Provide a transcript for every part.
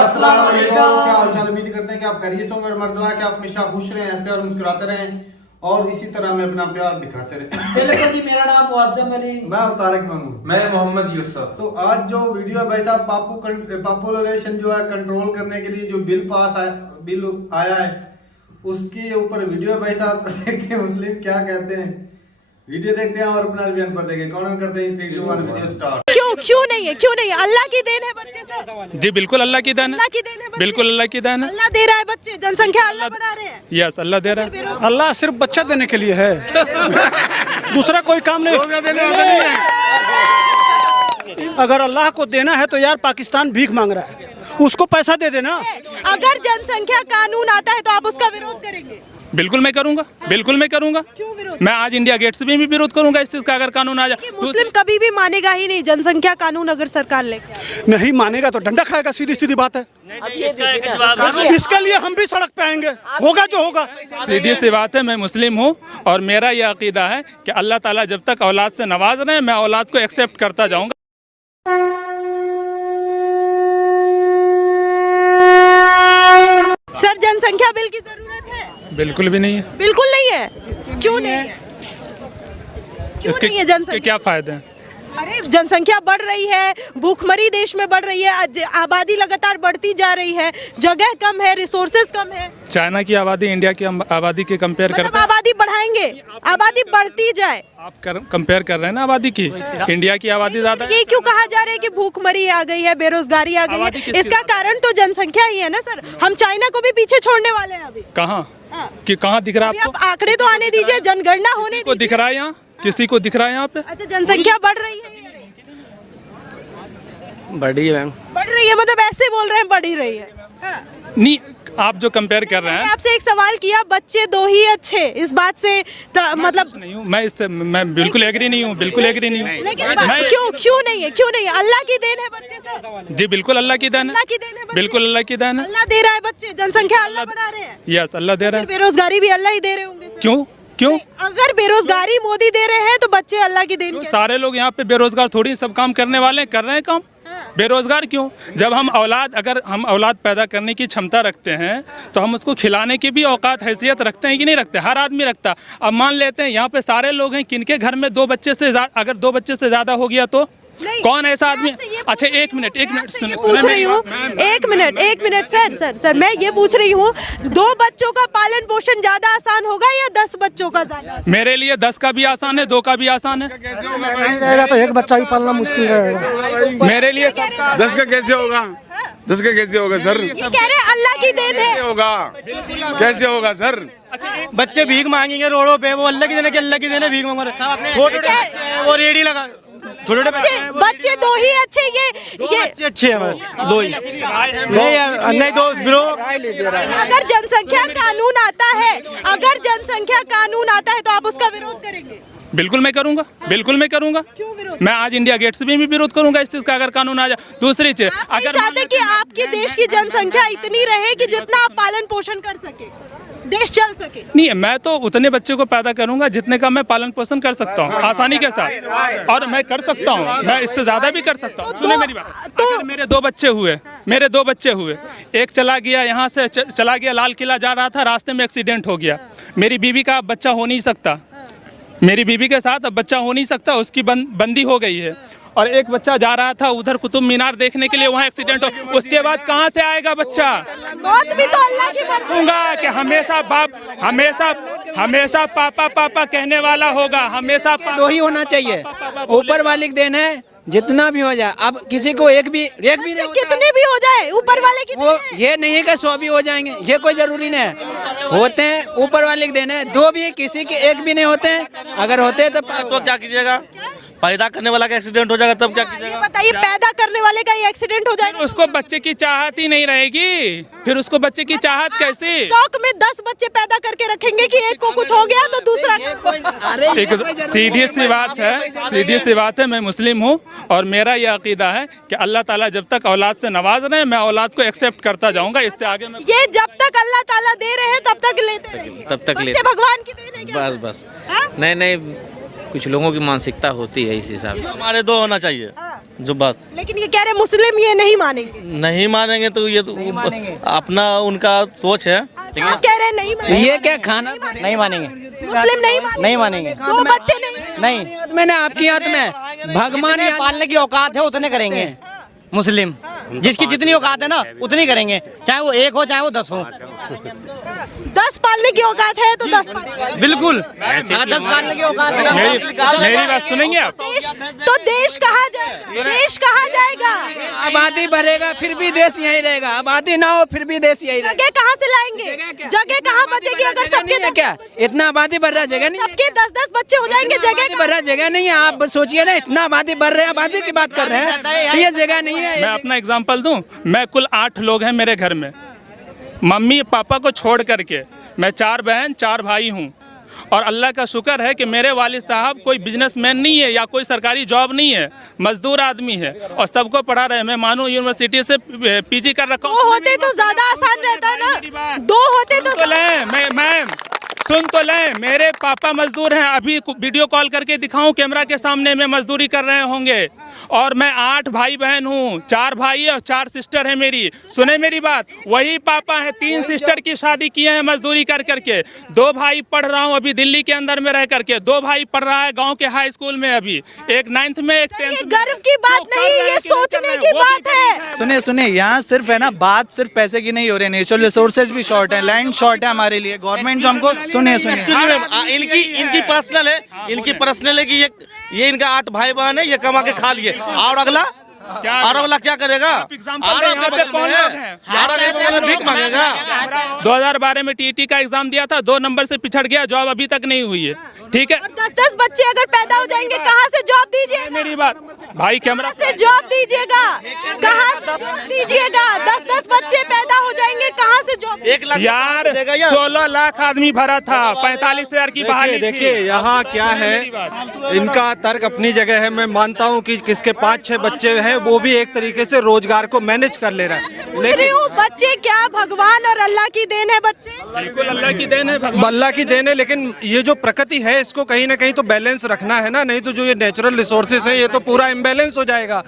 अस्सलाम वालेकुम, क्या हाल चाल। उम्मीद करते हैं कि आप खैरियत होंगे और मर्दवा कि आप हमेशा खुश रहें, हंसते और मुस्कुराते रहें और इसी तरह में अपना प्यार दिखाते रहें। बिल्कुल जी, मेरा नाम मुअज्जम अली, मैं तारिक महमूद, मैं मोहम्मद यूसुफ। तो आज जो वीडियो है भाई साहब, पॉपुलेशन जो है कंट्रोल करने के लिए जो बिल आया है उसके ऊपर वीडियो है भाई साहब। तो देखते हैं मुस्लिम क्या कहते हैं, वीडियो देखते हैं और अपना रिव्यू पर देखें। कौन करते हैं 3 2 1 वीडियो स्टार्ट। क्यों नहीं है, क्यों नहीं है? अल्लाह की देन है बच्चे से। जी बिल्कुल अल्लाह की देन है, अल्लाह की देन है बच्चे। बिल्कुल अल्लाह की देन है। अल्लाह दे रहा है बच्चे, जनसंख्या अल्लाह बढ़ा रहे हैं। यस अल्लाह दे रहा है। अल्लाह सिर्फ बच्चा देने के लिए है, दूसरा कोई काम नहीं। अगर अल्लाह को देना है तो यार पाकिस्तान भीख मांग रहा है, उसको पैसा दे देना। अगर जनसंख्या कानून आता है तो आप उसका विरोध करेंगे? बिल्कुल मैं करूंगा, बिल्कुल मैं करूंगा। क्यों विरोध? मैं आज इंडिया गेट से भी विरोध करूंगा इस चीज का, अगर कानून आ जाए। मुस्लिम कभी भी मानेगा ही नहीं जनसंख्या कानून अगर सरकार लेके आए। नहीं मानेगा तो डंडा खाएगा, सीधी सीधी बात है। इसके लिए हम भी सड़क पे आएंगे, होगा जो होगा। सीधी सी बात है, मैं मुस्लिम हूँ और मेरा ये अकीदा है कि अल्लाह ताला जब तक औलाद से नवाज रहे, मैं औलाद को एक्सेप्ट करता जाऊंगा। सर, जनसंख्या बिल की जरूरत है? बिल्कुल भी नहीं है। बिल्कुल नहीं है। क्यों नहीं है? क्यों नहीं है जनसंख्या? क्या फायदे हैं? अरे जनसंख्या बढ़ रही है, भूखमरी देश में बढ़ रही है, आबादी लगातार बढ़ती जा रही है, जगह कम है, रिसोर्सेज कम है। चाइना की आबादी इंडिया की आबादी की कंपेयर मतलब करते हैं। आबादी बढ़ाएंगे, आबादी बढ़ती जाए। आप कंपेयर कर रहे हैं ना आबादी की, इंडिया की आबादी ज्यादा है। ये क्यों कहा जा रहा है कि भूखमरी आ गई है, बेरोजगारी आ गई है? इसका कारण तो जनसंख्या ही है ना सर। हम चाइना को भी पीछे छोड़ने वाले हैं अभी। कहाँ कि कहाँ दिख रहा है आप आंकड़े तो आने दीजिए, जनगणना होने को दिख रहा है यहाँ? किसी को दिख रहा है यहाँ पे? अच्छा, जनसंख्या बढ़ रही है? बढ़ी है मैम, बढ़ रही है मतलब ऐसे बोल रहे हैं बढ़ी रही है? हाँ। नहीं, आप जो कंपेयर कर रहे हैं। मैंने आपसे एक सवाल किया, बच्चे 2 ही अच्छे, इस बात से मतलब नहीं हूँ मैं, इससे मैं बिल्कुल एग्री नहीं हूँ, बिल्कुल एग्री नहीं हूँ। लेकिन क्यों नहीं है? क्यों नहीं है? अल्लाह की देन है बच्चे से। जी बिल्कुल अल्लाह की देन है, अल्लाह की देन है बच्चे। बिल्कुल अल्लाह की देन है। अल्लाह दे रहा है बच्चे, जनसंख्या अल्लाह बढ़ा रहे हैं। यस अल्लाह दे रहा है। बेरोजगारी भी अल्लाह ही दे रहे होंगे सर। क्यों? अगर बेरोजगारी मोदी दे रहे हैं तो बच्चे अल्लाह की देन कैसे? सारे लोग यहाँ पे बेरोजगार थोड़ी, सब काम करने वाले कर रहे हैं काम। बेरोजगार क्यों? जब अगर हम औलाद पैदा करने की क्षमता रखते हैं तो हम उसको खिलाने की भी औकात हैसियत रखते हैं कि नहीं रखते? हर आदमी रखता। अब मान लेते हैं यहाँ पे सारे लोग हैं, किनके घर में 2 बच्चे से अगर 2 बच्चे से ज्यादा हो गया तो कौन ऐसा आदमी? अच्छा एक मिनट पूछ रही हूँ, एक मिनट सर, मैं ये पूछ रही हूँ, 2 बच्चों का पालन पोषण ज्यादा आसान होगा या 10 बच्चों का ज्यादा? मेरे लिए 10 का भी आसान है, 2 का भी आसान है। रहेगा तो एक बच्चा ही पालना मुश्किल रहेगा। मेरे लिए 10 का कैसे होगा? 10 का कैसे होगा सर? ये कह रहे हैं अल्लाह की देन है। कैसे होगा सर? बच्चे भीख मांगेंगे रोडों पे, वो अल्लाह की देने, अल्लाह की देने भीख मांग रहे। छोटे वो रेडी लगा, छोटे बच्चे 2 ही अच्छे, ये अच्छे हैं, 2 ही नहीं दोस्त ब्रो। अगर जनसंख्या कानून आता है तो आप उसका विरोध करेंगे? बिल्कुल मैं करूंगा, बिल्कुल मैं करूंगा। क्यों विरोध? मैं आज इंडिया गेट से भी विरोध करूंगा इस चीज का, अगर कानून आ जाए। दूसरी चीज, अगर चाहते कि आपके देश की जनसंख्या इतनी रहे कि जितना आप पालन पोषण कर सके, देश चल सके। नहीं, मैं तो उतने बच्चे को पैदा करूंगा जितने का मैं पालन पोषण कर सकता हूँ आसानी के साथ, और मैं कर सकता हूँ, मैं इससे ज्यादा भी कर सकता हूँ। सुने मेरी बात, अगर मेरे 2 बच्चे हुए, एक चला गया, यहाँ से चला गया लाल किला जा रहा था, रास्ते में एक्सीडेंट हो गया, मेरी बीवी का बच्चा हो नहीं सकता, मेरी बीवी के साथ अब बच्चा हो नहीं सकता, उसकी बंदी हो गई है। और एक बच्चा जा रहा था उधर कुतुब मीनार देखने के लिए, वहाँ एक्सीडेंट हो, उसके बाद कहाँ से आएगा बच्चा? मौत भी तो अल्लाह की मर्जी है। कहूँगा कि हमेशा बाप हमेशा पापा कहने वाला होगा, हमेशा 2 ही होना चाहिए। ऊपर वाले की देन है, जितना भी हो जाए। अब किसी को एक भी नहीं होता, कितने भी हो जाए ऊपर वाले की वो ये नहीं है कि 100 भी हो जाएंगे, ये कोई जरूरी नहीं है। होते हैं ऊपर वाले की देन है, 2 भी, किसी के 1 भी नहीं होते हैं। अगर होते हैं तो क्या कीजिएगा? पैदा करने वाला का एक्सीडेंट हो जाएगा तब क्या कीजिएगा? बताइए, पैदा करने वाले का ही एक्सीडेंट हो जाएगा, उसको बच्चे की चाहत ही नहीं रहेगी, फिर उसको बच्चे की चाहत कैसे? स्टॉक में 10 बच्चे पैदा करके रखेंगे कि एक को कुछ हो गया तो दूसरा। एक सीधी सी बात है, मैं मुस्लिम हूँ और मेरा ये अकीदा है कि अल्लाह ताला जब तक औलाद से नवाज रहे, मैं औलाद को एक्सेप्ट करता जाऊंगा। इससे आगे मैं ये जब तक अल्लाह ताला दे रहे हैं तब तक लेते रहेंगे, तब तक बच्चे भगवान की देन है क्या? बस नहीं कुछ लोगों की मानसिकता होती है इस हिसाब से। हमारे दो होना चाहिए जो बस। लेकिन ये कह रहे मुस्लिम ये नहीं मानेंगे। नहीं मानेंगे तो ये तो अपना उनका सोच है। आप कह रहे हैं नहीं मानेंगे। ये क्या खाना नहीं मानेंगे, मुस्लिम नहीं मानेंगे। दो बच्चे नहीं। मैंने आपकी हाथ में भगवान जितने पालने की औकात है उतने करेंगे मुस्लिम। जिसकी जितनी औकात है ना उतनी करेंगे, चाहे वो 1 हो चाहे वो 10 हो। 10 पालने की औकात है तो 10 बिल्कुल, अगर 10 पालने की औकात है। मेरी बात सुनेंगे आप? तो देश कहाँ जाएगा? देश कहाँ जाएगा? आबादी बढ़ेगा फिर भी देश यही रहेगा, आबादी ना हो फिर भी देश यही रहेगा। जगह कहाँ से लाएंगे? जगह कहाँ बचेगी अगर सबके क्या इतना आबादी बढ़ रहा, जगह नहीं? सबके 10-10 बच्चे हो जाएंगे, जगह बढ़ रहा, जगह नहीं है। आप सोचिए ना, इतना आबादी बढ़ रहा है, आबादी की बात कर रहे हैं तो ये जगह नहीं है। मैं अपना एग्जांपल दूं, मैं कुल 8 लोग हैं मेरे घर में, मम्मी पापा को छोड़ करके मैं 4 बहन 4 भाई हूं। और अल्लाह का शुक्र है कि मेरे वालिद साहब कोई बिजनेसमैन नहीं है या कोई सरकारी जॉब नहीं है, मजदूर आदमी है और सबको पढ़ा रहे हैं। मैं मानू यूनिवर्सिटी से पीजी कर रखा हूँ। 2 होते तो ज्यादा आसान रहता है ना, 2 होते तो मैम सुन तो लें, मेरे पापा मजदूर हैं, अभी वीडियो कॉल करके दिखाऊं कैमरा के सामने में मजदूरी कर रहे होंगे। और मैं 8 भाई बहन हूँ, 4 भाई और 4 सिस्टर है मेरी। सुने मेरी बात, वही पापा हैं, 3 सिस्टर की शादी किए हैं मजदूरी कर करके। 2 भाई पढ़ रहा हूँ अभी दिल्ली के अंदर में रह करके, 2 भाई पढ़ रहा है गांव के हाई स्कूल में अभी, एक 9th में एक 10th में। गर्व की बात नहीं, ये सोचने की बात है। सुने यहाँ सिर्फ है ना, बात सिर्फ पैसे की नहीं हो रही है, नेचुरल रिसोर्सेज भी शॉर्ट है, लैंड शॉर्ट है हमारे लिए। गवर्नमेंट जो हमको सुने इनकी पर्सनल है, इनकी पर्सनल है कि ये इनका 8 भाई बहन है, ये कमा के खा लिए। और अगला क्या करेगा? भीख मांगेगा। 2012 में टीटी का एग्जाम दिया था, 2 नंबर से पिछड़ गया, जॉब अभी तक नहीं हुई है। ठीक है, 10-10 बच्चे अगर पैदा हो जाएंगे कहाँ से जॉब दीजिएगा? मेरी बात भाई, कैमरा से जॉब दीजिएगा, कहाँ से जॉब दीजिएगा? 10-10 बच्चे पैदा हो जाएंगे, कहाँ से जॉब? 1 लाख यार 16 लाख आदमी भरा था, 45,000 की बहाली थी। देखिए यहाँ क्या है, इनका तर्क अपनी जगह है। मैं मानता हूँ कि किसके 5-6 बच्चे हैं वो भी एक तरीके से रोजगार को मैनेज कर ले रहा है। लेकिन बच्चे क्या भगवान और अल्लाह की देन है? बच्चे बिल्कुल अल्लाह की देन है, अल्लाह की देन है। लेकिन ये जो प्रकृति है इसको कहीं ना कहीं तो बैलेंस रखना है ना, नहीं तो जो ये नेचुरल रिसोर्सेज है ये तो पूरा इम्बैलेंस हो जाएगा।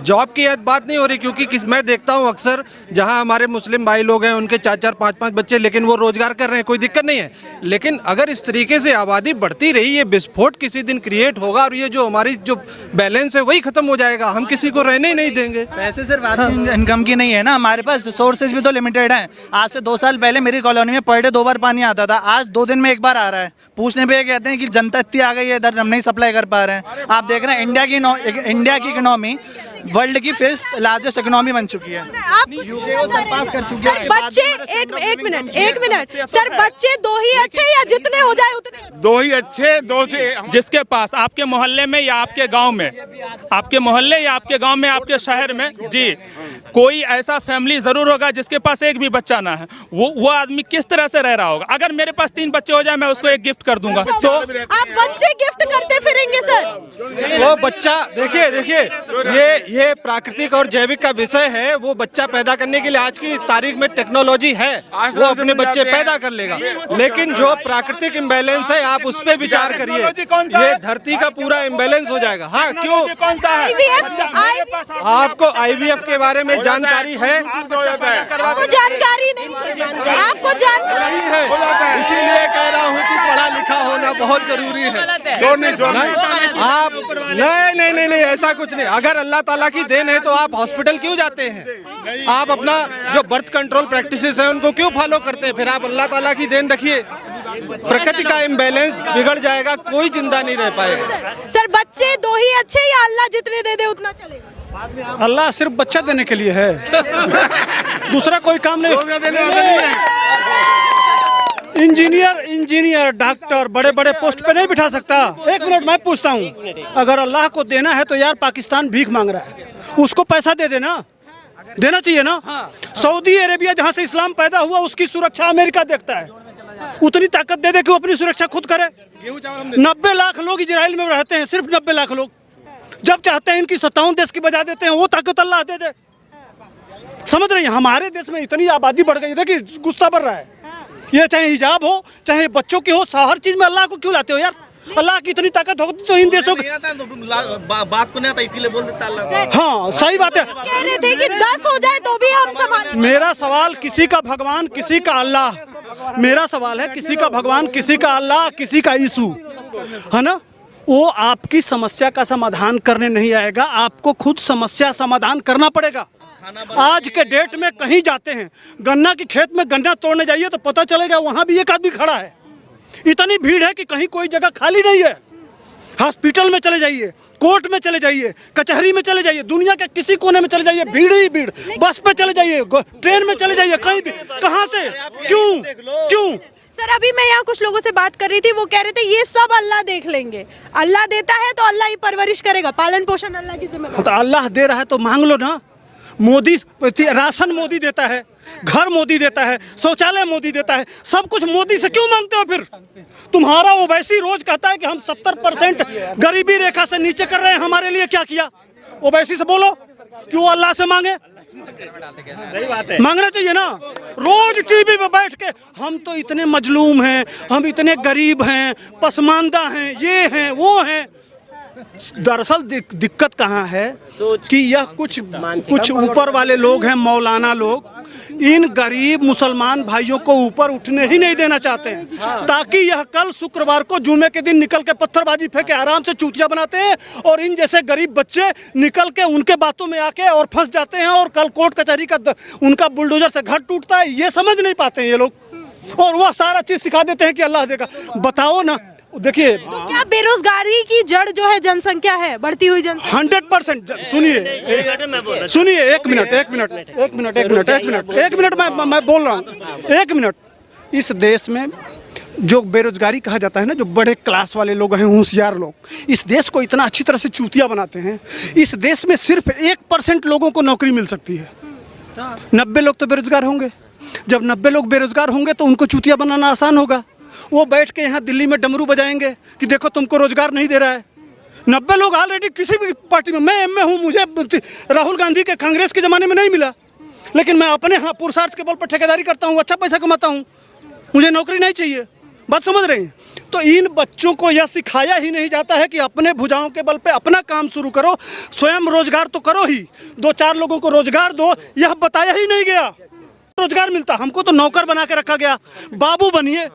जॉब की बात नहीं हो रही, क्योंकि मैं देखता हूँ अक्सर जहाँ हमारे मुस्लिम भाई लोग हैं उनके 4-4 5-5 बच्चे, लेकिन वो रोजगार कर रहे हैं, कोई दिक्कत नहीं है। लेकिन अगर इस तरीके से आबादी बढ़ती रही, ये विस्फोट किसी दिन क्रिएट होगा और ये जो हमारी जो बैलेंस है वही खत्म हो जाएगा, हम किसी को रहने ही नहीं देंगे। पैसे सिर्फ इनकम की नहीं है ना, हमारे पास सोर्सेज भी तो लिमिटेड हैं। आज से 2 साल पहले मेरी कॉलोनी में पर डे 2 बार पानी आता था, आज 2 दिन में 1 बार आ रहा है। पूछने पे कहते हैं कि जनता इतनी आ गई है इधर, हम नहीं सप्लाई कर पा रहे हैं। आप देख रहे हैं इंडिया की इकोनॉमी वर्ल्ड की 5th लार्जेस्ट इकोनॉमी बन चुकी है। आप सरपास कर चुकी है। बच्चे एक मिनट सर, बच्चे 2 ही अच्छे या जितने हो जाए उतने? 2 ही अच्छे, 2 से जिसके पास आपके मोहल्ले में या आपके गांव में, आपके मोहल्ले या आपके गांव में, आपके शहर में जी कोई ऐसा फैमिली जरूर होगा जिसके पास एक भी बच्चा ना है। वो आदमी किस तरह से रह रहा होगा? अगर मेरे पास 3 बच्चे हो जाए मैं उसको एक गिफ्ट कर दूंगा। तो आप बच्चे गिफ्ट करते फिरेंगे सर? वो बच्चा देखिए, ये प्राकृतिक और जैविक का विषय है। वो बच्चा पैदा करने के लिए आज की तारीख में टेक्नोलॉजी है, वो अपने बच्चे पैदा कर लेगा। लेकिन जो प्राकृतिक इम्बैलेंस है आप उस पर विचार करिए, ये धरती का पूरा इम्बैलेंस हो जाएगा। हाँ, क्यों? कौन सा है? आपको IVF के बारे में जानकारी है? आपको जानकारी नहीं, आपको जानकारी है, इसीलिए कह रहा हूँ कि पढ़ा लिखा होना बहुत जरूरी है। आप नहीं, ऐसा कुछ नहीं। अगर अल्लाह ताला की देन है तो आप हॉस्पिटल क्यों जाते हैं? आप अपना जो बर्थ कंट्रोल प्रैक्टिसेस है उनको क्यों फॉलो करते हैं? फिर आप अल्लाह ताला की देन रखिए, प्रकृति का इम्बैलेंस बिगड़ जाएगा, कोई जिंदा नहीं रह पाएगा। सर बच्चे 2 ही अच्छे या अल्लाह जितने दे दे उतना चलेगा? अल्लाह सिर्फ बच्चा देने के लिए है, दूसरा कोई काम नहीं। इंजीनियर डॉक्टर बड़े बड़े पोस्ट पे नहीं बिठा सकता। 1 मिनट मैं पूछता हूँ, अगर अल्लाह को देना है तो यार पाकिस्तान भीख मांग रहा है, उसको पैसा दे देना, देना चाहिए ना। सऊदी अरेबिया जहाँ से इस्लाम पैदा हुआ उसकी सुरक्षा अमेरिका देखता है, उतनी ताकत दे दे कि वो अपनी सुरक्षा खुद करे। 90 लाख लोग इजराइल में रहते हैं, सिर्फ 90 लाख लोग। जब चाहते हैं इनकी 57 देश की बजा देते हैं, वो ताकत अल्लाह दे दे। समझ रहे हैं? हमारे देश में इतनी आबादी बढ़ गई, देखिए गुस्सा बढ़ रहा है। ये चाहे हिजाब हो चाहे बच्चों की हो, हर चीज में अल्लाह को क्यों लाते हो यार? अल्लाह की इतनी ताकत होती तो इन देशों नहीं आता तो बात को नहीं आता, इसीलिए बोल देता अल्लाह। हाँ सही बात है। कह रहे थे कि 10 हो जाए तो भी हम संभालेंगे। मेरा सवाल किसी का भगवान किसी का अल्लाह, मेरा सवाल है किसी का भगवान किसी का अल्लाह किसी का यीशु, है ना, वो आपकी समस्या का समाधान करने नहीं आएगा, आपको खुद समस्या समाधान करना पड़ेगा। आज के डेट में कहीं जाते हैं, गन्ना की खेत में गन्ना तोड़ने जाइए तो पता चलेगा वहां भी एक आदमी खड़ा है। इतनी भीड़ है कि कहीं कोई जगह खाली नहीं है। हॉस्पिटल में चले जाइए, कोर्ट में चले जाइए, कचहरी में चले जाइए, दुनिया के किसी कोने में चले जाइए, भीड़ ही भीड़। बस पे चले जाइए, ट्रेन में चले जाइए, कहीं भी, कहाँ से, क्यों? सर अभी मैं यहाँ कुछ लोगों से बात कर रही थी, वो कह रहे थे ये सब अल्लाह देख लेंगे, अल्लाह देता है तो अल्लाह ही परवरिश करेगा, पालन पोषण अल्लाह की जिम्मेदारी। तो अल्लाह दे रहा है तो मांग लो ना। मोदी राशन मोदी देता है, घर मोदी देता है, शौचालय मोदी देता है, सब कुछ मोदी से क्यों मांगते हो फिर? तुम्हारा ओवैसी रोज कहता है कि हम 70% गरीबी रेखा से नीचे कर रहे हैं, हमारे लिए क्या किया? ओवैसी से बोलो कि वो अल्लाह से मांगे। मांगना चाहिए ना। रोज टीवी पे बैठ के हम तो इतने मजलूम हैं, हम इतने गरीब हैं, पसमानदा हैं, ये हैं वो हैं। दरअसल दिक्कत कहाँ है कि यह कुछ ऊपर वाले लोग हैं, मौलाना लोग, इन गरीब मुसलमान भाइयों को ऊपर उठने ही नहीं देना चाहते हैं, ताकि यह कल शुक्रवार को जुमे के दिन निकल के पत्थरबाजी फेंके आराम से चूतिया बनाते हैं, और इन जैसे गरीब बच्चे निकल के उनके बातों में आके और फंस जाते हैं, और कल कोर्ट कचहरी का उनका बुलडोजर से घर टूटता है। ये समझ नहीं पाते हैं ये लोग, और वह सारा चीज सिखा देते हैं कि अल्लाह देगा। बताओ ना, देखिए तो क्या बेरोजगारी की जड़ जो है जनसंख्या है, बढ़ती हुई जनसंख्या? 100%। सुनिए एक मिनट मैं बोल रहा हूँ, एक मिनट। इस देश में जो बेरोजगारी कहा जाता है ना, जो बड़े क्लास वाले लोग हैं, होशियार लोग, इस देश को इतना अच्छी तरह से चूतिया बनाते हैं। इस देश में सिर्फ 1% लोगों को नौकरी मिल सकती है। 90 लोग तो बेरोजगार होंगे। जब 90 लोग बेरोजगार होंगे तो उनको चूतिया बनाना आसान होगा। वो बैठ के यहाँ दिल्ली में डमरू बजाएंगे कि देखो तुमको रोजगार नहीं दे रहा है। 90 लोग ऑलरेडी किसी भी पार्टी में, मैं एमए हूँ, मुझे राहुल गांधी के कांग्रेस के ज़माने में नहीं मिला, लेकिन मैं अपने यहाँ पुरुषार्थ के बल पर ठेकेदारी करता हूँ, अच्छा पैसा कमाता हूँ, मुझे नौकरी नहीं चाहिए। बात समझ रहे हैं? तो इन बच्चों को यह सिखाया ही नहीं जाता है कि अपने भुजाओं के बल पे अपना काम शुरू करो, स्वयं रोजगार तो करो ही, 2-4 लोगों को रोजगार दो, यह बताया ही नहीं गया। रोजगार मिलता, हमको तो नौकर बना के रखा गया। बाबू बनिए,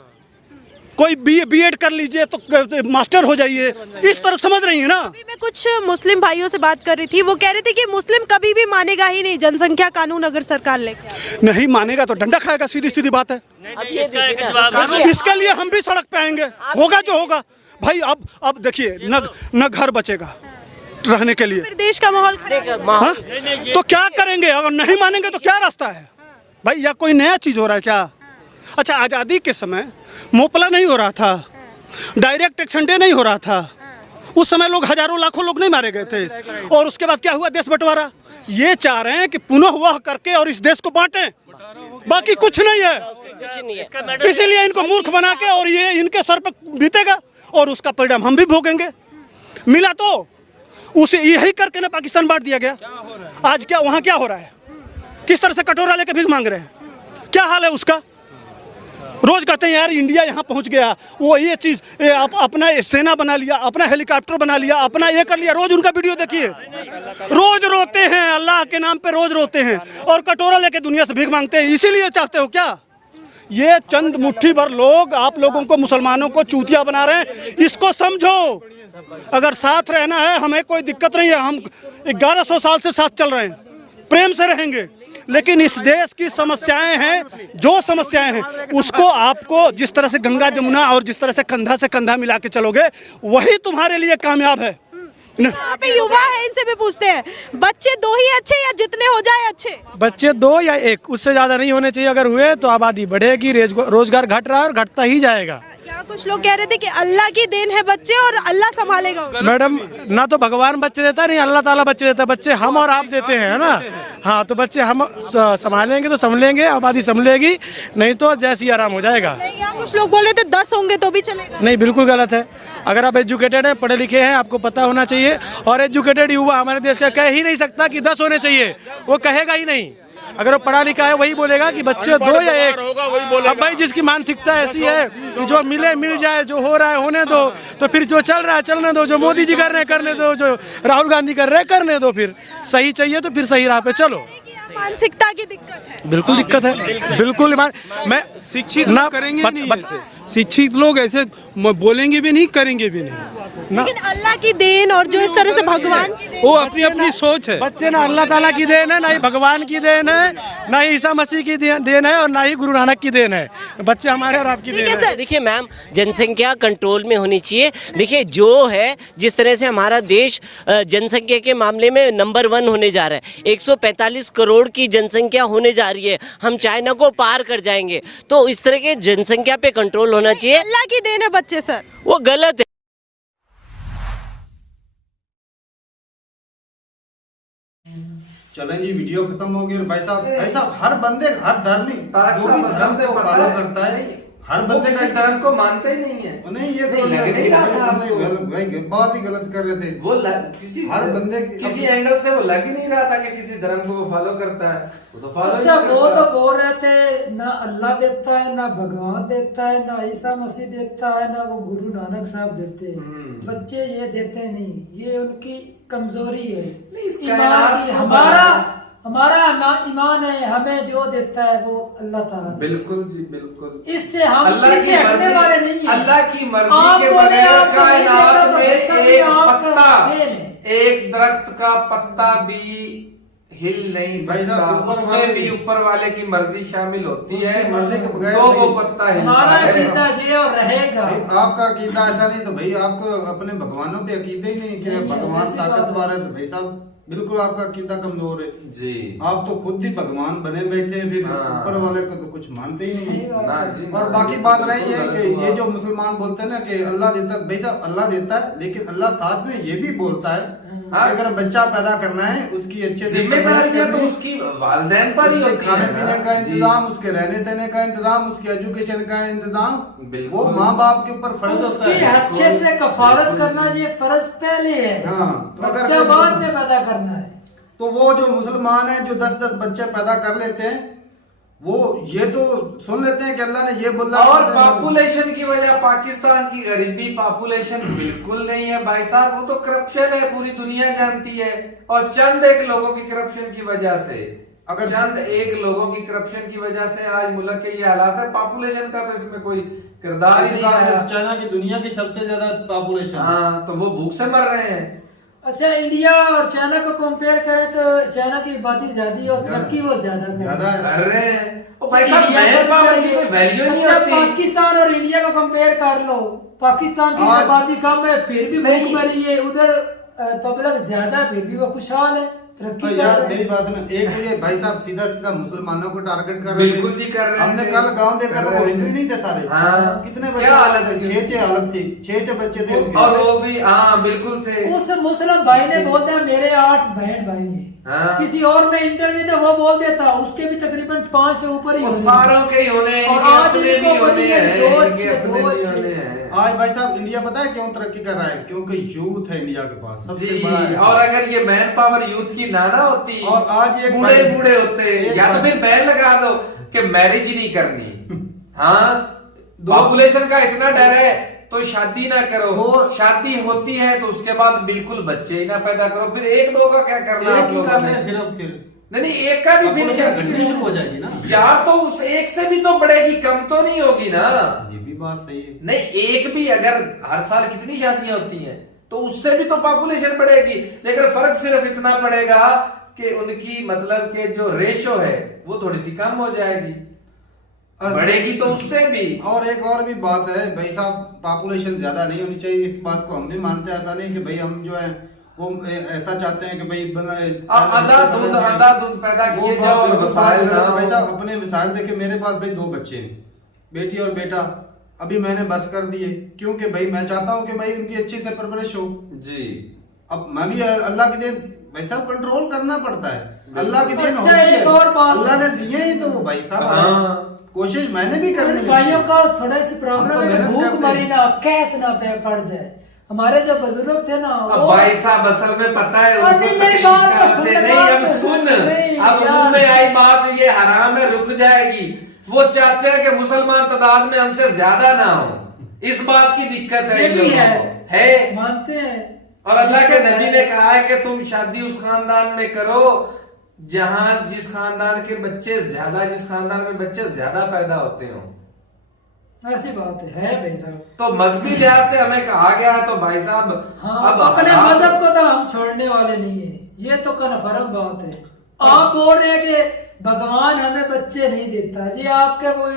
कोई बीएड कर लीजिए तो मास्टर हो जाइए, इस तरह समझ रही है ना। अभी मैं कुछ मुस्लिम भाइयों से बात कर रही थी, वो कह रहे थे कि मुस्लिम कभी भी मानेगा ही नहीं जनसंख्या कानून अगर सरकार लेके नहीं मानेगा तो डंडा खाएगा, सीधी सीधी बात है। इसके लिए हम भी सड़क पे आएंगे, होगा जो होगा भाई। अब देखिए, न घर बचेगा रहने के लिए, फिर देश का माहौल खराब। तो क्या करेंगे? अगर नहीं मानेंगे तो क्या रास्ता है भाई? या कोई नया चीज हो रहा है क्या? अच्छा, आज़ादी के समय मोपला नहीं हो रहा था, डायरेक्ट एक्शन डे नहीं हो रहा था, उस समय लोग हजारों लाखों लोग नहीं मारे गए थे, और उसके बाद क्या हुआ? देश बंटवारा। ये चाह रहे हैं कि पुनः वह करके और इस देश को बांटें, बाकी कुछ नहीं है। इसीलिए इनको मूर्ख बना के और ये इनके सर पर बीतेगा, और उसका परिणाम हम भी भोगेंगे। मिला तो उसे यही करके ना पाकिस्तान बांट दिया गया। आज क्या वहाँ क्या हो रहा है? किस तरह से कटोरा लेके भीख मांग रहे हैं, क्या हाल है उसका? रोज कहते हैं यार इंडिया यहाँ पहुँच गया, वो ये चीज़ अपना सेना बना लिया, अपना हेलीकॉप्टर बना लिया, अपना ये कर लिया। रोज उनका वीडियो देखिए, रोज रोते हैं, अल्लाह के नाम पे रोज रोते हैं, और कटोरा लेके दुनिया से भीख मांगते हैं। इसीलिए चाहते हो क्या? ये चंद मुट्ठी भर लोग आप लोगों को, मुसलमानों को चूतिया बना रहे हैं। इसको समझो, अगर साथ रहना है हमें कोई दिक्कत नहीं है, हम 1100 साल से साथ चल रहे हैं, प्रेम से रहेंगे। लेकिन इस देश की समस्याएं हैं, जो समस्याएं हैं उसको आपको जिस तरह से गंगा जमुना और जिस तरह से कंधा से कंधा मिला के चलोगे, वही तुम्हारे लिए कामयाब है। यहाँ पे युवा है, इनसे भी पूछते हैं, बच्चे 2 ही अच्छे या जितने हो जाए अच्छे? बच्चे 2 या 1, उससे ज़्यादा नहीं होने चाहिए। अगर हुए तो आबादी बढ़ेगी, रोजगार घट रहा है और घटता ही जाएगा। यहाँ कुछ लोग कह रहे थे कि अल्लाह की देन है बच्चे और अल्लाह संभालेगा। मैडम, ना तो भगवान बच्चे देता है, नहीं अल्लाह ताला बच्चे देता है। बच्चे हम और आप देते हैं, है ना। हाँ, तो बच्चे हम संभालेंगे तो संभलेंगे, आबादी संभलेगी, नहीं तो जैसे ही आराम हो जाएगा। यहाँ कुछ लोग बोले थे 10 होंगे तो भी चलेगा। नहीं, बिल्कुल गलत है। अगर आप एजुकेटेड हैं, पढ़े लिखे हैं, आपको पता होना चाहिए। और एजुकेटेड युवा हमारे देश का कह ही नहीं सकता कि 10 होने चाहिए, वो कहेगा ही नहीं। अगर वो पढ़ा लिखा है वही बोलेगा कि बच्चे 2 या 1। अब भाई जिसकी मानसिकता ऐसी है कि जो मिले मिल जाए, जो हो रहा है होने दो, तो फिर जो चल रहा है चलने दो, जो मोदी जी कर रहे हैं करने दो, जो राहुल गांधी कर रहे हैं करने दो। फिर सही चाहिए तो फिर सही राह पे चलो। मानसिकता की दिक्कत है। बिल्कुल दिक्कत है, बिल्कुल। मैं शिक्षित लोग करेंगे नहीं ऐसे, शिक्षित लोग ऐसे बोलेंगे भी नहीं, करेंगे भी नहीं। लेकिन अल्लाह की देन और जो इस तरह से भगवान की देन, वो अपनी अपनी सोच है। बच्चे ना अल्लाह ताला की देन है, ना ही भगवान की देन है, ना ही ईसा मसीह की देन है, और ना ही गुरु नानक की देन है। बच्चे हमारे और आपकी देन है। देखिए मैम, जनसंख्या कंट्रोल में होनी चाहिए। देखिए जो है, जिस तरह से हमारा देश जनसंख्या के मामले में नंबर 1 होने जा रहा है, 145 करोड़ की जनसंख्या होने जा रही है, हम चाइना को पार कर जाएंगे। तो इस तरह के जनसंख्या पे कंट्रोल होना चाहिए। अल्लाह की देन है बच्चे सर, वो गलत है। चलें जी, वीडियो खत्म हो गई। और भाई साहब हर बंदे, हर धर्मी जो भी धर्म को फॉलो करता है, हर बंदे का धर्म को मानते ही नहीं है। नहीं, ये तो भाई बहुत ही गलत कर रहे थे वो किसी हर बंदे किसी एंगल से वो लग ही नहीं रहा था कि किसी धर्म को वो फॉलो करता है। वो तो फॉलो अच्छा, वो तो बोल रहे थे ना अल्लाह देता है, ना भगवान देता है, ना ईसा मसीह देता है, ना वो गुरु नानक साहब देते हैं। बच्चे ये देते नहीं, ये उनकी कमजोरी है। हमारा ईमान है, हमें जो देता है वो अल्लाह ताला। बिल्कुल जी, बिल्कुल। इससे हम पीछे हटने वाले नहीं हैं। अल्लाह की मर्जी के बगैर कायनात में एक पत्ता, एक दरख्त का पत्ता भी हिल नहीं सकता। उसमें भी ऊपर वाले की मर्जी शामिल होती है, मर्जी के बगैर तो वो पत्ता हिलता हमारा है। अकीदा ये और रहेगा। आपका अकीदा ऐसा नहीं तो भाई आपको अपने भगवानों पे अकीदा ही नहीं कि भगवान ताकतवर है, तो भाई साहब बिल्कुल आपका अकीदा कमजोर है जी। आप तो खुद ही भगवान बने बैठे हैं, फिर ऊपर वाले को तो कुछ मानते ही नहीं। ना जी, और बाकी बात रही है कि ये जो मुसलमान बोलते हैं ना कि अल्लाह देता है, भाई साहब अल्लाह देता है, लेकिन अल्लाह साथ में ये भी बोलता है अगर बच्चा पैदा करना है उसकी अच्छे से जिम्मेदारी तो उसकी वालिदैन पर ही होती है। खाने पीने का इंतजाम, उसके रहने सहने का इंतजाम, उसकी एजुकेशन का इंतजाम, वो माँ बाप के ऊपर फर्ज होता है। अच्छे से कफालत करना ये फर्ज पहले है। हाँ, तो अगर बाद में पैदा करना है तो वो जो मुसलमान है जो 10-10 बच्चे पैदा कर लेते हैं, वो ये तो सुन लेते हैं कि अल्लाह ने ये बोला। और पॉपुलेशन की वजह, पाकिस्तान की गरीबी पॉपुलेशन बिल्कुल नहीं है भाई साहब, वो तो करप्शन है, पूरी दुनिया जानती है। और चंद एक लोगों की करप्शन की वजह से, अगर चंद एक लोगों की करप्शन की वजह से आज मुल्क के ये हालात है। पॉपुलेशन का तो इसमें कोई किरदार ही नहीं आया। चाइना की दुनिया की सबसे ज्यादा पॉपुलेशन, हाँ, तो वो भूख से मर रहे हैं। अच्छा, इंडिया और चाइना को कंपेयर करें तो चाइना की आबादी ज्यादा और तरक्की वो ज्यादा कर रहे हैं। भाई साहब मैन पावर की कोई वैल्यू नहीं होती। पाकिस्तान और इंडिया को कंपेयर कर लो, पाकिस्तान की आबादी कम है फिर भी भूख मरी है, उधर पब्लिक ज्यादा फिर भी वो खुशहाल है, तरक्की यार। मेरी बात सुनो, एक ये भाई साहब सीधा सीधा मुसलमानों को टारगेट कर रहे थे। बिल्कुल जी कर रहे हैं। हमने कल गांव देखा था, वो हिंदू ही नहीं थे सारे। हाँ, कितने बच्चे हालत थे, 6 हालत थी, 6 बच्चे थे और वो भी हाँ बिल्कुल थे। उस मुस्लिम भाई ने बोल दिया मेरे 8 बहन भाई हैं। हाँ। किसी और में इंटरव्यू में वो बोल देता, उसके भी तकरीबन 5 से ऊपर ही सारों के ही होने, और आज इनको बड़ी है 2 आज भाई साहब इंडिया पता है क्यों तरक्की कर रहा है? क्योंकि यूथ है इंडिया के पास सबसे बड़ा है। और अगर ये मैन पावर यूथ की ना होती, और आज ये बूढ़े होते, या तो फिर बैन लगा दो कि मैरिज ही नहीं करनी। हाँ, पॉपुलेशन का इतना डर है तो शादी ना करो, शादी होती है तो उसके बाद बिल्कुल बच्चे ही ना पैदा करो। फिर 1-2 का क्या करना है? नहीं, एक का भी फिर शुरू हो जाएगी ना यार, तो उस एक से भी तो बढ़ेगी, कम तो नहीं होगी ना। ये भी बात सही है। नहीं, एक भी अगर हर साल कितनी शादियां होती हैं तो उससे भी तो पॉपुलेशन बढ़ेगी, लेकिन फर्क सिर्फ इतना पड़ेगा कि उनकी मतलब के जो रेशो है वो थोड़ी सी कम हो जाएगी, बढ़ेगी तो उससे भी। और एक और भी बात है भाई साहब, पॉपुलेशन ज्यादा नहीं होनी चाहिए, इस बात को हम भी मानते हैं। ऐसा नहीं कि भाई हम जो है वो ऐसा चाहते हैं कि भाई आधा दूध पैदा किए जाओ और वसाइल ना हो। भाई साहब अपने वसाइल देखे, मेरे पास भाई 2 बच्चे हैं, बेटी और बेटा। अभी मैंने बस कर दिए क्योंकि भाई मैं चाहता हूं कि भाई उनकी अच्छी से परवरिश हो जी। अब मैं भी अल्लाह की देन भाई साहब कंट्रोल करना पड़ता है, अल्लाह की देन होती है, अल्लाह ने दिए ही तो वो भाई साहब कोशिश मैंने भी करनी है। भाइयों का थोड़ा सी प्रॉब्लम है, भूख मरी ना कैद ना पे पड़ जाए। हमारे जो बुजुर्ग थे ना अब भाई साहब असल में पता है उनको नहीं, मेरी तकलीफ बात का तो से सुन, नहीं, बात अब तो सुन, नहीं, अब यार। मुंह में आई बात ये हराम है, रुक जाएगी। वो चाहते हैं कि मुसलमान तादाद में हमसे ज्यादा ना हो, इस बात की दिक्कत है ये इन भी लोगों को। है मानते हैं। और अल्लाह के नबी ने कहा है कि तुम शादी उस खानदान में करो जहां जिस खानदान के बच्चे ज्यादा, जिस खानदान में बच्चे ज्यादा पैदा होते हो। ऐसी बात है भाई साहब। तो मजहबी लिहाज से हमें कहा गया तो भाई साहब हाँ, अब अपने हालात- मजहब को तो हम छोड़ने वाले नहीं है, ये तो कन्फर्म बात है। आप बोल रहे हैं कि भगवान हमें बच्चे नहीं देता, जी आपके वो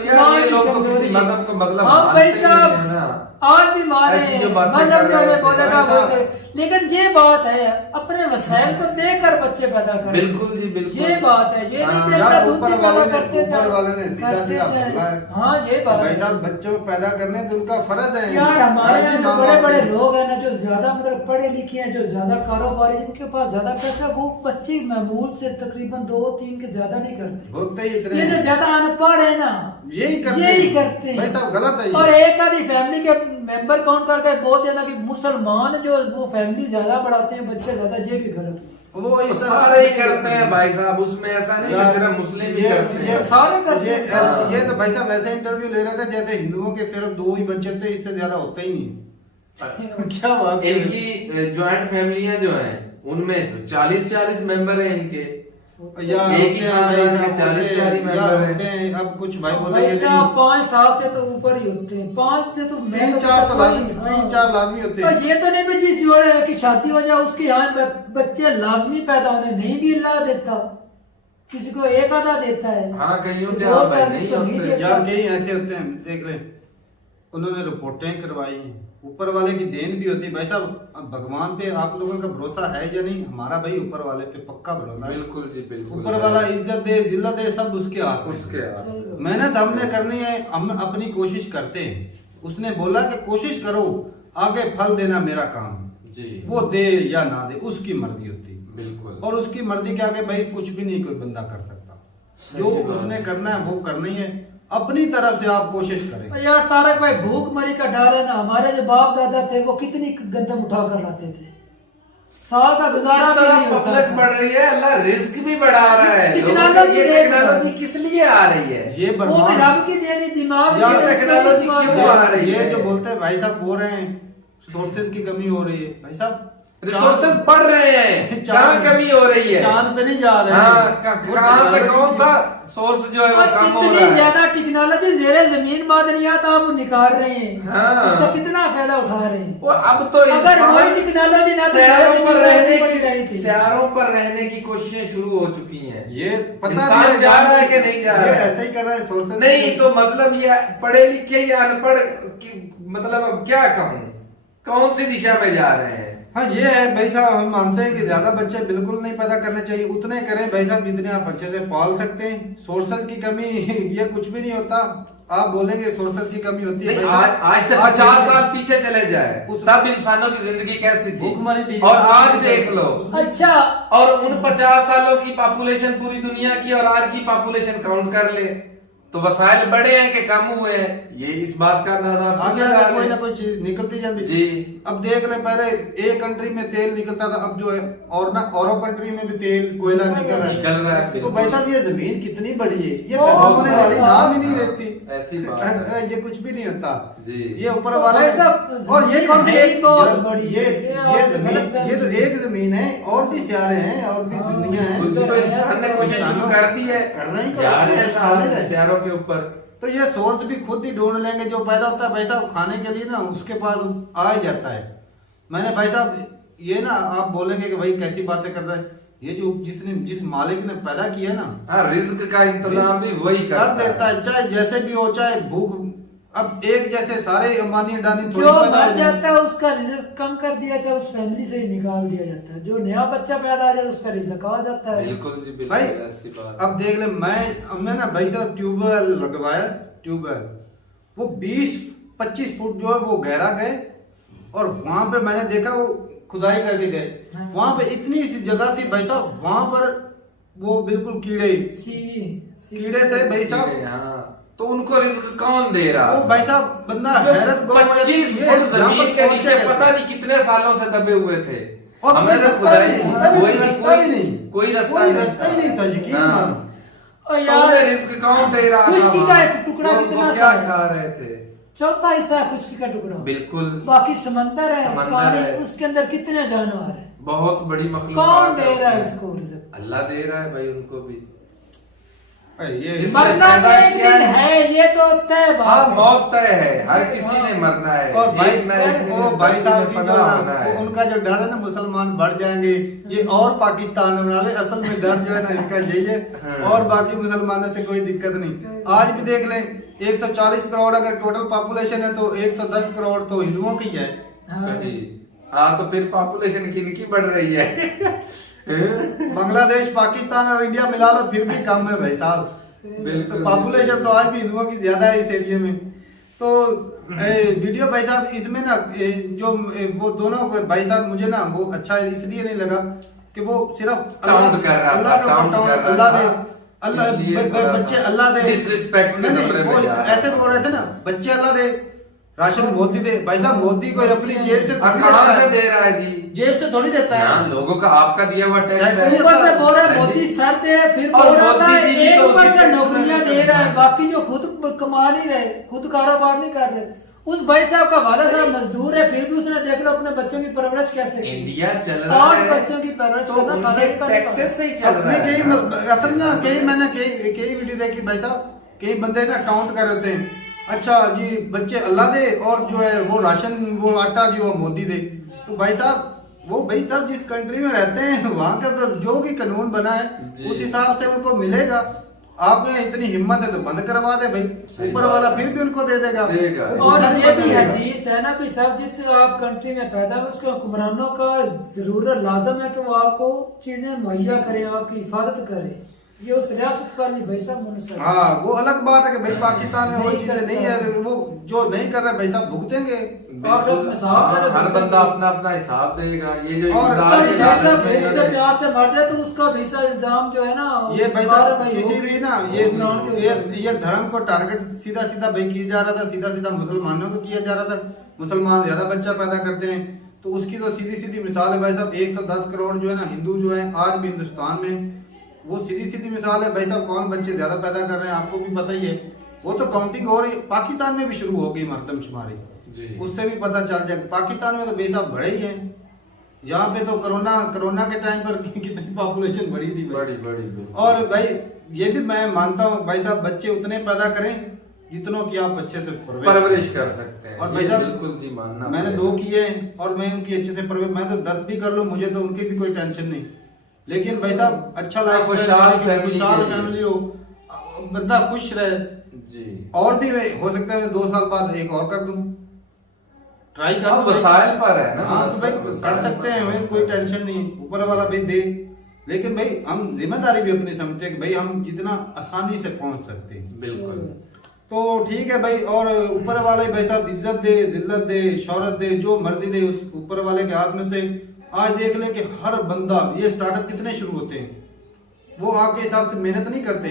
यार ये लोग तो किसी मजहब को मतलब हम मानते भाई ही नहीं है ना। साहब आप भी माने ऐसी जो बातें मजहब कर जो रहे हमें हैं, बोलेगा भाई वो साहब। करे, लेकिन ये बात है अपने वसाइल को देकर बच्चे पैदा करें। बिल्कुल जी, बिल्कुल। ये बात है, ये हाँ, नहीं देखता यार दूध ऊपर पैदा वाले करते ने जाओ, ऊपर वाले ने सीधा करते सीधा जाए। बोला है। हाँ ये बात भाई है। साहब बच्चों को पैदा करने तो उनका फर्ज है यार हमारे आज यहाँ भी जो माँ बड़े बाप बड़े के- लोग हैं ना, जो ज्यादा मतलब पढ़े लिखे हैं, जो ज्यादा कारोबारी, जिनके पास ज्यादा पैसा, वो बच्चे मामूल से तकरीबन 2-3 के ज्यादा नहीं करते। होते ही इतने ये जो हैं। ज्यादा अनपढ़ है ना, यही करते हैं। भाई साहब गलत है ये। और एक आधी फैमिली के मेंबर काउंट करके बोल देना कि मुसलमान जो वो फैमिली ज्यादा बढ़ाते हैं, बच्चे ज्यादा, ये भी गलत है। वो तो सारे ही करते हैं भाई साहब, उसमें ऐसा नहीं कि सिर्फ मुस्लिम ही करते हैं। सारे करते हैं। ये तो भाई साहब ऐसे इंटरव्यू ले रहे थे जैसे हिंदुओं के सिर्फ 2 ही बच्चे थे, इससे ज्यादा होते ही नहीं। क्या बात है? इनकी ज्वाइंट फैमिलियां जो हैं उनमें 40-40 मेंबर हैं इनके, यार एक ही होते हैं भाई खानदान साहब, में 40-40 यार मेंबर होते हैं। हैं। अब कुछ भाई बोलेंगे भाई नहीं। साहब 5-7 से तो ऊपर ही होते हैं, 5 से तो 3-4 तो लाजमी, 3-4 लाजमी होते हैं। तो ये तो नहीं भी जिस जोड़े की शादी हो जाए उसके यहाँ बच्चे लाजमी पैदा होने नहीं भी अल्लाह देता, किसी को एक आधा देता है। हाँ कईयों के दो हाँ भाई चार नहीं जिसको नहीं होते। देता। यार कई ऐसे होते हैं, देख ले उन्होंने रिपोर्टें करवाई हैं, ऊपर वाले की देन भी होती है। भाई साहब अब भगवान पे आप लोगों का भरोसा है या नहीं? हमारा भाई ऊपर वाले पे पक्का भरोसा है। बिल्कुल जी बिल्कुल। ऊपर वाला इज्जत दे जिल्लत दे सब उसके हाथ में। उसके हाथ। मेहनत हमने करनी है, हम अपनी कोशिश करते हैं। उसने बोला कि कोशिश करो, आगे फल देना मेरा काम जी, वो दे या ना दे उसकी मर्जी होती है। बिल्कुल। और उसकी मर्जी के आगे भाई कुछ भी नहीं कोई बंदा कर सकता। जो उसने करना है वो करना ही है, अपनी तरफ से आप कोशिश करें। यार तारक भाई भूखमरी का डर है ना, हमारे जो बाप दादा थे वो कितनी गंदम उठा कर लाते थे, साल का गुजारा जिस भी तरह नहीं होता पब्लिक था। बढ़ रही है, अल्लाह रिस्क भी बढ़ा रहा है। टेक्नोलॉजी लोगों को ये देख टेक्नोलॉजी किस लिए आ रही है? ये वो भी बर्बाद रब की देनी दिमाग यार की है, टेक्नोलॉजी उसका क्यों इस्तेमाल आ रही ये है? जो बोलते हैं भाई साहब बोल रहे हैं सोर्सेज की कमी हो रही है। भाई साहब रिसोर्सेज बढ़ रहे हैं, कहाँ कमी हो रही है? चांद पे नहीं जा रहे हाँ, हैं। कहाँ से कौन सा सोर्स जो है वो और कम हो इतनी रहा है? ज्यादा टेक्नोलॉजी जेरे जमीन मादनियात हम निकाल रहे हैं। हाँ। उसका कितना फायदा उठा रहे हैं। वो अब तो अगर इंसान वही टेक्नोलॉजी ना तो शहरों शायद पर जमीन रहने पड़ी रही की थी। शहरों पर रहने की कोशिशें शुरू हो चुकी हैं। ये पता इंसान नहीं जा रहा है कि नहीं जा रहा ये है? ऐसे ही कर रहा है सोर्सेज। नहीं तो मतलब ये पढ़े लिखे या अनपढ़ की मतलब अब क्या कहूँ, कौन सी दिशा में जा रहे हैं? हाँ ये है भाई साहब, हम मानते हैं कि ज्यादा बच्चे बिल्कुल नहीं पैदा करने चाहिए, उतने करें भाई साहब जितने आप अच्छे से पाल सकते हैं। सोर्सेज की कमी ये कुछ भी नहीं होता। आप बोलेंगे सोर्सेज की कमी होती है नहीं, भाई साहब, आज से 50 साल पीछे चले जाए तब इंसानों की जिंदगी कैसी थी, भूखमरी थी। और आज देख लो। अच्छा और उन 50 सालों की पॉपुलेशन पूरी दुनिया की और आज की पॉपुलेशन काउंट कर ले तो वसाइल बढ़े हैं कि कम हुए हैं, ये इस बात का अंदाजा आप आगे लगा आगे लें। कोई ना कोई चीज निकलती जाती जी। अब देख ले पहले एक कंट्री में तेल निकलता था, अब जो है और ना औरों कंट्री में भी तेल कोयला निकल रहा है। तो भाई साहब ये जमीन कितनी बड़ी है, ये खत्म होने वाली नाम ही नहीं रहती। ऐसी बात है। ये कुछ भी नहीं होता जी। ये ऊपर तो वाला। भाई साहब, और ये कौन सी जमीन एक बहुत बड़ी ये है। ये जमीन, ये तो एक जमीन है, और भी सियारे हैं और भी दुनिया है। खुद तो इंसान ने कोशिश शुरू कर दी है, कर रहे हैं, जा रहे हैं कर रहे हैं। शहरों के ऊपर। तो ये सोर्स भी खुद ही ढूंढ लेंगे, जो पैदा होता है भाई साहब खाने के लिए ना उसके पास आ ही जाता है। मैंने भाई साहब ये ना आप बोलेंगे कि भाई कैसी बातें करता है, ये जो जिस मालिक ने पैदा किया ना, हाँ रिस्क का इंतजाम भी वही कर देता है, चाहे जैसे भी हो, चाहे भूख। अब एक जैसे सारे अंबानी अडानी थोड़ी जो पैदा मर हो जाता है उसका रिजल्ट कम कर दिया जाता है, उस फैमिली से ही निकाल दिया जाता है। जो नया बच्चा पैदा आ जाता है उसका रिजल्ट आ जाता है। बिल्कुल जी बिल्कुल भाई ऐसी बात। अब देख ले, हमने ना भाई साहब ट्यूबवेल लगवाया, ट्यूबवेल वो 20-25 फुट जो है वो गहरा गए, और वहां पे मैंने देखा वो खुदाई करके गए, वहां पे इतनी सी जगह थी भाई साहब, वहां पर वो बिल्कुल कीड़े कीड़े थे भाई साहब। हाँ। तो उनको रिस्क कौन दे रहा? वो भाई साहब बंदा हैरत 25 फुट जमीन के नीचे पता नहीं कितने सालों से दबे हुए थे। और हमें रास्ता भी नहीं, कोई रास्ता ही नहीं था, यकीन मानो। और तो यार उन्हें रिस्क कौन दे रहा? खुशकी का एक टुकड़ा कितना क्या सा खा रहे थे? चौथा हिस्सा है खुशकी का टुकड़ा, बिल्कुल। बाकी समंदर है, समंदर पानी, है। उसके अंदर कितने जानवर है, बहुत बड़ी मखलूक। कौन दे रहा है उसको रिज़्क? अल्लाह दे रहा है भाई उनको भी। ये मरना तो एक दिन है, ये तो तय बात हाँ, है। मौत तय है, हर किसी ने मरना है। और भाई एक ना एक दिन वो इस भाई धरती साहब में की फना जो होना ना है। उनका जो डर है ना मुसलमान बढ़ जाएंगे, ये और पाकिस्तान में बना ले, असल में डर जो है ना इनका यही है। और बाकी मुसलमानों से कोई दिक्कत नहीं। आज भी देख लें 140 करोड़ अगर टोटल पॉपुलेशन है तो 110 करोड़ तो हिंदुओं की है। सही। हाँ, तो फिर पॉपुलेशन किनकी बढ़ रही है? बांग्लादेश, पाकिस्तान और इंडिया मिला लो फिर भी कम है भाई साहब। बिल्कुल। तो पॉपुलेशन तो आज भी हिंदुओं की ज्यादा है इस एरिया में। तो वीडियो भाई साहब इसमें ना जो वो दोनों भाई साहब मुझे ना वो अच्छा इसलिए नहीं लगा कि वो सिर्फ Count कर रहा था, अल्लाह का count कर रहा अल्लाह दे, था। अल्लाह इसलिए थोड़ा बच्चे अल्लाह दे, disrespect के नहीं, कमरे में वो जा रहा है। ऐसे बोल रहे थे ना, बच्चे अल्लाह दे, राशन मोदी दे। भाई साहब मोदी को अपनी जेब से थोड़ी कहाँ देता से है, दे रहा है जी? जेब से थोड़ी देता है। यहाँ लोगों का आपका दिया हुआ टैक्स ऐसे है। नहीं ऊपर से बोल रहा है हाँ मोदी जी। सर दे, फिर और बोल रहा मोदी था जी भी एक तो ऊपर उसी से टैक्स नौकरियां में दे रहा है, हैं। बाकी जो खुद कमा नहीं रहे, खुद कारोबार नहीं कर रहे। उस भाई साहब का वाला साहब मजदूर है, फिर भी उसने देख लो अपने बच्चों की परवरिश कैसे की। इंडिया चल रहा 8 है बच्चों की परवरिश तो करना उनके खाना ही टैक्सेस से ही चल अपने रहा कई है। असल ना मैंने कई वीडियो देखी भाई साहब, कई बंदे ना काउंट कर रहे थे, अच्छा जी बच्चे अल्लाह दे और जो है वो राशन वो आटा जो है मोदी दे। तो भाई साहब वो भाई साहब जिस कंट्री में रहते हैं वहाँ का तो जो भी कानून बना है उस हिसाब से उनको मिलेगा। आप में इतनी हिम्मत है तो बंद करवा दे भाई, ऊपर वाला फिर भी उनको दे देगा। और ये भी हदीस है ना भी सब जिस आप कंट्री में पैदा है उसके हुक्मरानों का जरूरत लाजम है कि वो आपको चीजें मुहैया करे, आपकी हिफाजत करे। ये उस रियासत पर नहीं भाई साहब मुनसर। हाँ वो अलग बात है कि भाई पाकिस्तान में वो चीजें नहीं है, वो जो नहीं कर रहे भाई साहब भुगतेंगे। हर बंदा अपना अपना हिसाब देगा। ये जो और इकरार के जैसा लालच भूख में- से प्यास से मर जाए तो उसका भी सा इल्जाम जो है ना ये भाई साहब भाई किसी भी ना ये धर्म को टारगेट सीधा सीधा भाई किया जा रहा था, सीधा सीधा मुसलमानों को किया जा रहा था। मुसलमान ज्यादा बच्चा पैदा करते हैं तो उसकी तो सीधी सीधी मिसाल है भाई साहब 110 करोड़ जो है ना हिंदू जो है आज भी हिंदुस्तान में, वो सीधी सीधी मिसाल है भाई साहब कौन बच्चे ज्यादा पैदा कर रहे हैं आपको भी पता ही है। वो तो काउंटिंग हो रही, पाकिस्तान में भी शुरू हो गई मरदमशुमारी, उससे भी पता चल जाए। पाकिस्तान में तो बेसाब बड़े ही हैं, यहाँ पे तो कोरोना के टाइम पर कितनी पॉपुलेशन बढ़ी थी बड़ी। और भाई ये भी मैं मानता हूँ भाई साहब बच्चे उतने पैदा करें जितनों की आप अच्छे से परवरिश कर सकते हैं। और भाई साहब बिल्कुल जी मानना मैंने 2 किए हैं और मैं उनकी अच्छे से परवरिश, मैं तो 10 भी कर लूँ मुझे तो उनकी भी कोई टेंशन नहीं। लेकिन भाई साहब अच्छा लाइफ खुशहाल फैमिली हो, बंदा खुश रहे जी। और भी हो सकता है 2 साल बाद एक और कर दूं, ट्राई कर अब वसाइल पर है ना। हाँ तो भाई कर सकते हैं भाई, कोई टेंशन नहीं, ऊपर वाला भी दे। लेकिन भाई हम जिम्मेदारी भी अपनी समझते हैं कि भाई हम जितना आसानी से पहुंच सकते हैं। बिल्कुल। तो ठीक है भाई, और ऊपर वाले भाई साहब इज्जत दे, जिल्लत दे, शौहरत दे, जो मर्जी दे उस ऊपर वाले के हाथ में थे। आज देख ले कि हर बंदा, ये स्टार्टअप कितने शुरू होते हैं, वो आपके हिसाब से मेहनत नहीं करते,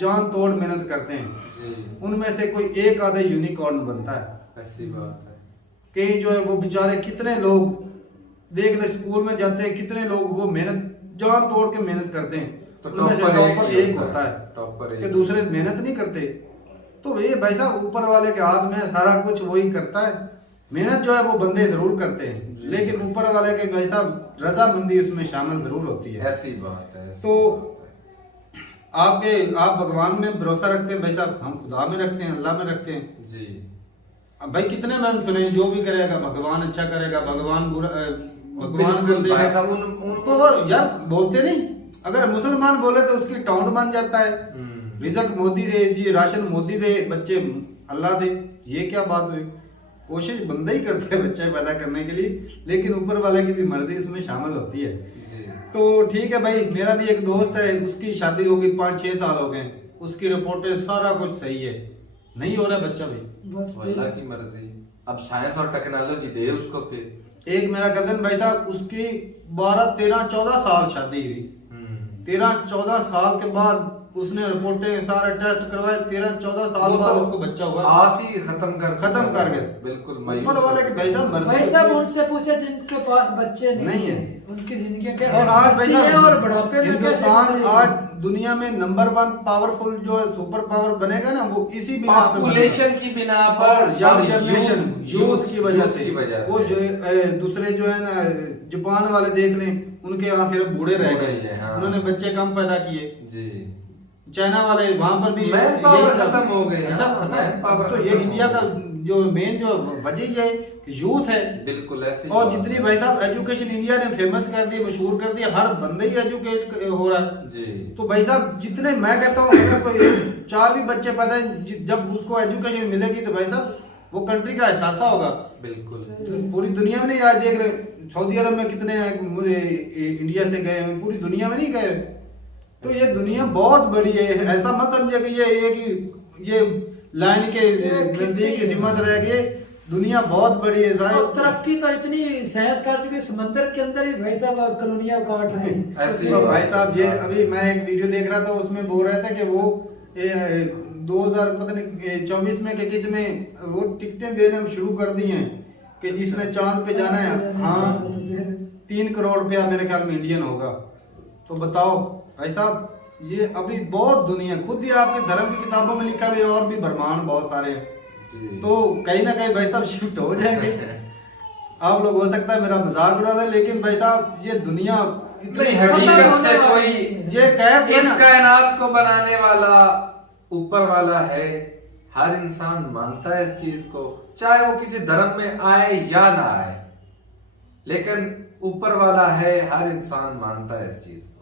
जान तोड़ मेहनत करते हैं। उनमें से कोई एक आधा यूनिकॉर्न बनता है। ऐसी बात है। कई जो है वो बेचारे कितने लोग देख ले स्कूल में जाते हैं, कितने लोग वो मेहनत जान तोड़ के मेहनत करते हैं, तो उनमें से टॉपर एक होता है टॉपर कि दूसरे मेहनत नहीं करते। तो ये भाई साहब ऊपर वाले के हाथ में सारा कुछ वही करता है। मेहनत जो है वो बंदे जरूर करते हैं, लेकिन ऊपर वाले के भाई साहब रजामंदी उसमें शामिल जरूर होती है। ऐसी बात है। तो आप भगवान में भरोसा रखते हैं भाई साहब, हम खुदा में रखते हैं, अल्लाह में रखते हैं जी। अब भाई कितने मन सुने, जो भी करेगा भगवान अच्छा करेगा, भगवान बुरा भगवान कर देगा। तो वो यार बोलते नहीं, अगर मुसलमान बोले तो उसकी टॉन्ट बन जाता है, रिजक मोदी दे जी, राशन मोदी दे, बच्चे अल्लाह दे। ये क्या बात हुई? कोशिश बंदे ही करते हैं बच्चे पैदा करने के लिए, लेकिन ऊपर वाले की भी मर्जी इसमें शामिल होती है। तो ठीक है भाई, मेरा भी एक दोस्त है, उसकी शादी हो गई 5-6 साल हो गए, उसकी रिपोर्टें सारा कुछ सही है, नहीं हो रहा बच्चा भाई, अल्लाह की मर्जी। अब साइंस और टेक्नोलॉजी दे उसको। फिर एक मेरा कजन भाई साहब, उसकी 12, 13, 14 साल शादी हुई, 13-14 साल के बाद उसने रिपोर्टें सारे टेस्ट करवाए, 13-14 साल बाद उसको बच्चा हुआ। आस ही खत्म कर गए। बिल्कुल ऊपर वाले के भाई साहब मरते भाई साहब उनसे पूछे जिनके पास बच्चे नहीं है उनकी जिंदगी कैसे और आज भाई है और साहब बुढ़ापे में हिंदुस्तान कैसे आज दुनिया में नंबर 1 पावरफुल जो सुपर पावर बनेगा ना, वो इसी बिना पे पॉपुलेशन की बिना पर, यंग जनरेशन यूथ की वजह से। वजह वो जो दूसरे जो है ना जापान वाले देख लें, उनके यहाँ सिर्फ बूढ़े रह गए, उन्होंने बच्चे कम पैदा किए जी। चाइना वाले वहां पर भी मैन पावर खत्म हो गए, सब खत्म। तो ये इंडिया का जो मेन जो वजह है यूथ है। बिल्कुल ऐसे। और जितनी भाई साहब एजुकेशन इंडिया ने फेमस कर दी, मशहूर कर दी, हर बंदे ही एजुकेट हो रहा है जी। तो भाई साहब जितने मैं कहता हूँ अगर कोई 4 भी बच्चे पैदा जब उसको एजुकेशन मिलेगी तो भाई साहब वो कंट्री का एहसास होगा। बिल्कुल पूरी दुनिया में नहीं आज देख रहे, सऊदी अरब में कितने इंडिया से गए, पूरी दुनिया में नहीं गए। तो ये दुनिया बहुत बड़ी है, ऐसा मत समझे कि ये लाइन के नजदीक की सीमा रह गई, दुनिया बहुत बड़ी है साहब। और तरक्की तो इतनी साइंस कर चुकी, समंदर के अंदर ही भाई साहब कॉलोनियां काट रहे हैं ऐसे। तो भाई साहब ये अभी मैं एक वीडियो देख रहा था, उसमें बोल रहे थे कि वो 2024 में कि किसी में वो टिकटें देने शुरू कर दी हैं कि जिसने चांद पे जाना है। हाँ 3 करोड़ रुपया मेरे ख्याल में इंडियन होगा। तो बताओ भाई साहब ये अभी बहुत दुनिया, खुद ही आपके धर्म की किताबों में लिखा भी, और भी ब्रह्मांड बहुत सारे हैं। तो कहीं ना कहीं भाई साहब शिफ्ट हो जाएंगे। आप लोग हो सकता है मेरा मजाक उड़ा रहे, लेकिन भाई साहब ये दुनिया इतनी हकीकत से कोई ये कहते हैं इस ना, कायनात को बनाने वाला ऊपर वाला है। हर इंसान मानता है इस चीज को, चाहे वो किसी धर्म में आए या ना आए, लेकिन ऊपर वाला है, हर इंसान मानता है इस चीज को।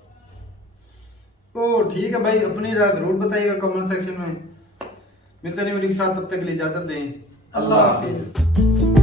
तो ठीक है भाई, अपनी राय जरूर बताइएगा कमेंट सेक्शन में। मिलते नहीं वीडियो के साथ, तब तक के लिए इजाजत दें। अल्लाह हाफिज।